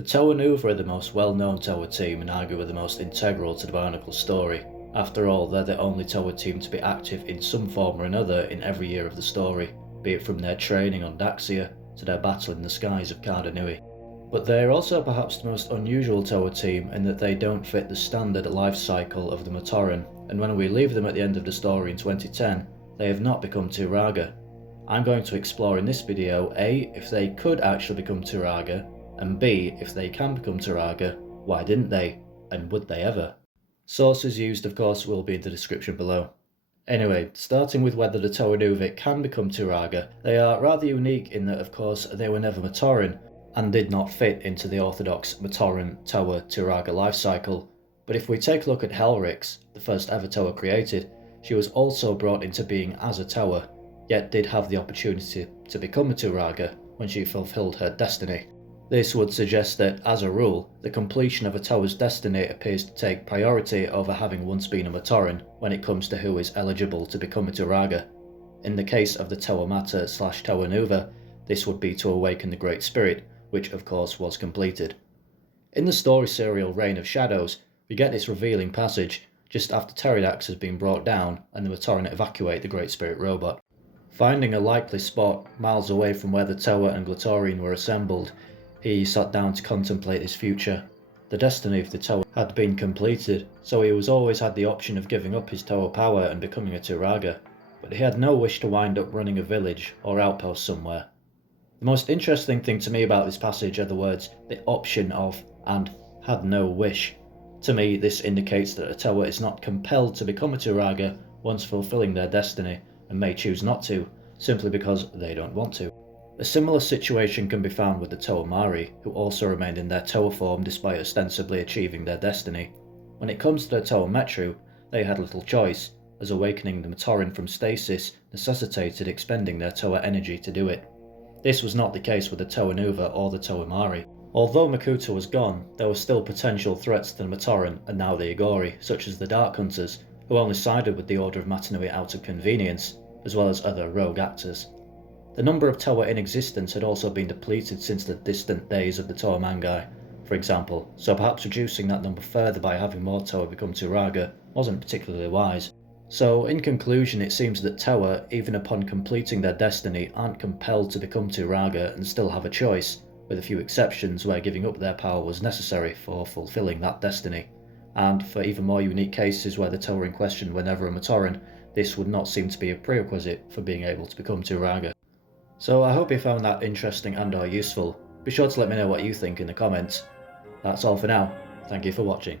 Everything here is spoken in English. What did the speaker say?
The Toa Nuva are the most well-known Toa team and arguably the most integral to the Barnacle's story. After all, they're the only Toa team to be active in some form or another in every year of the story, be it from their training on Daxia to their battle in the skies of Canon Nui. But they're also perhaps the most unusual Toa team in that they don't fit the standard life cycle of the Matoran, and when we leave them at the end of the story in 2010, they have not become Turaga. I'm going to explore in this video A, if they could actually become Turaga, and B, if they can become Turaga, why didn't they, and would they ever? Sources used of course will be in the description below. Anyway, starting with whether the Toa Nuva can become Turaga, they are rather unique in that of course they were never Matoran, and did not fit into the orthodox Matoran Toa Turaga life cycle. But if we take a look at Helrix, the first ever Toa created, she was also brought into being as a Toa, yet did have the opportunity to become a Turaga when she fulfilled her destiny. This would suggest that, as a rule, the completion of a Toa's destiny appears to take priority over having once been a Matoran when it comes to who is eligible to become a Turaga. In the case of the Toa Mata / Toa Nuva, this would be to awaken the Great Spirit, which of course was completed. In the story serial Reign of Shadows, we get this revealing passage just after Teridax has been brought down and the Matoran evacuate the Great Spirit robot. Finding a likely spot miles away from where the Toa and Glatorian were assembled, he sat down to contemplate his future. The destiny of the Toa had been completed, so he was always had the option of giving up his Toa power and becoming a Turaga, but he had no wish to wind up running a village or outpost somewhere. The most interesting thing to me about this passage are the words "the option of" and "had no wish." To me, this indicates that a Toa is not compelled to become a Turaga once fulfilling their destiny, and may choose not to, simply because they don't want to. A similar situation can be found with the Toa Mari, who also remained in their Toa form despite ostensibly achieving their destiny. When it comes to the Toa Metru, they had little choice, as awakening the Matoran from stasis necessitated expending their Toa energy to do it. This was not the case with the Toa Nuva or the Toa Mari. Although Makuta was gone, there were still potential threats to the Matoran and now the Igori, such as the Dark Hunters, who only sided with the Order of Matanui out of convenience, as well as other rogue actors. The number of Toa in existence had also been depleted since the distant days of the Toa Mangai, for example, so perhaps reducing that number further by having more Toa become Turaga wasn't particularly wise. So in conclusion, it seems that Toa, even upon completing their destiny, aren't compelled to become Turaga and still have a choice, with a few exceptions where giving up their power was necessary for fulfilling that destiny. And for even more unique cases where the Toa in question were never a Matoran, this would not seem to be a prerequisite for being able to become Turaga. So I hope you found that interesting and or useful. Be sure to let me know what you think in the comments. That's all for now. Thank you for watching.